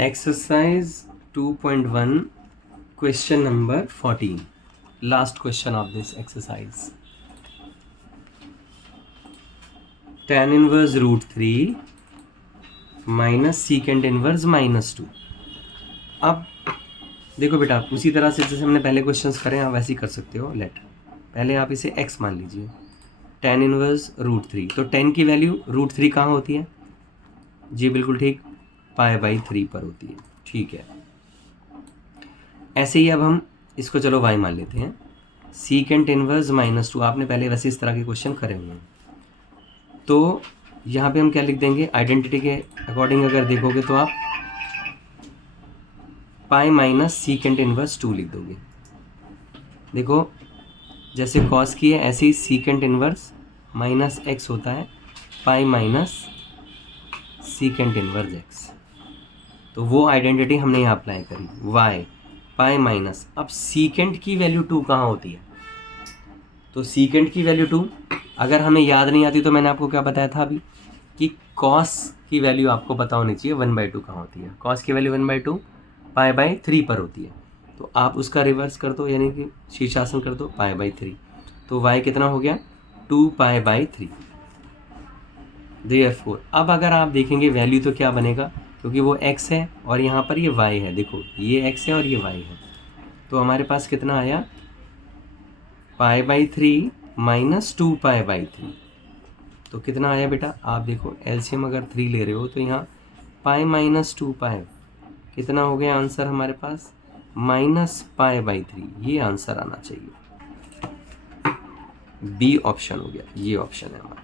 Exercise 2.1 question number 14. Last question of this exercise. Tan inverse root 3 minus secant inverse minus 2. अब देखो बेटा, उसी तरह से जैसे हमने पहले क्वेश्चंस करे आप वैसे ही कर सकते हो. लेट पहले आप इसे x मान लीजिए. tan इनवर्स रूट 3, तो tan की वैल्यू रूट 3 कहाँ होती है? जी बिल्कुल ठीक, π/3 पर होती है. ठीक है, ऐसे ही अब हम इसको चलो y मान लेते हैं. सीकेंट इनवर्स माइनस 2, आपने पहले वैसे इस तरह के क्वेश्चन करे हुए हैं. तो यहाँ पे हम क्या लिख देंगे? आइडेंटिटी के अकॉर्डिंग अगर देखोगे तो आप पाई माइनस सीकेंट इनवर्स 2 लिख दोगे. देखो जैसे कॉस की है ऐसे ही सीकेंट इनवर्स माइनस एक्स होता है, pi minus secant inverse x. तो वो आइडेंटिटी हमने यहाँ अप्लाई करी. वाई पाई माइनस, अब सीकेंट की वैल्यू 2 कहाँ होती है? तो सीकेंट की वैल्यू 2 अगर हमें याद नहीं आती तो मैंने आपको क्या बताया था अभी कि कॉस की वैल्यू आपको पता होनी चाहिए 1/2 कहाँ होती है. कॉस की वैल्यू 1/2 π/3 पर होती है. तो आप उसका रिवर्स कर दो, यानी कि शीर्षासन कर दो π/3. तो y कितना हो गया? 2π/3. देयरफॉर अब अगर आप देखेंगे वैल्यू तो क्या बनेगा, क्योंकि वो x है और यहाँ पर ये y है. देखो ये x है और ये y है, तो हमारे पास कितना आया? π/3 माइनस 2π/3. तो कितना आया बेटा? आप देखो एलसीएम अगर 3 ले रहे हो तो यहाँ पाई माइनस 2π कितना हो गया आंसर हमारे पास? -π/3. ये आंसर आना चाहिए. बी ऑप्शन हो गया, ये ऑप्शन है हमारा.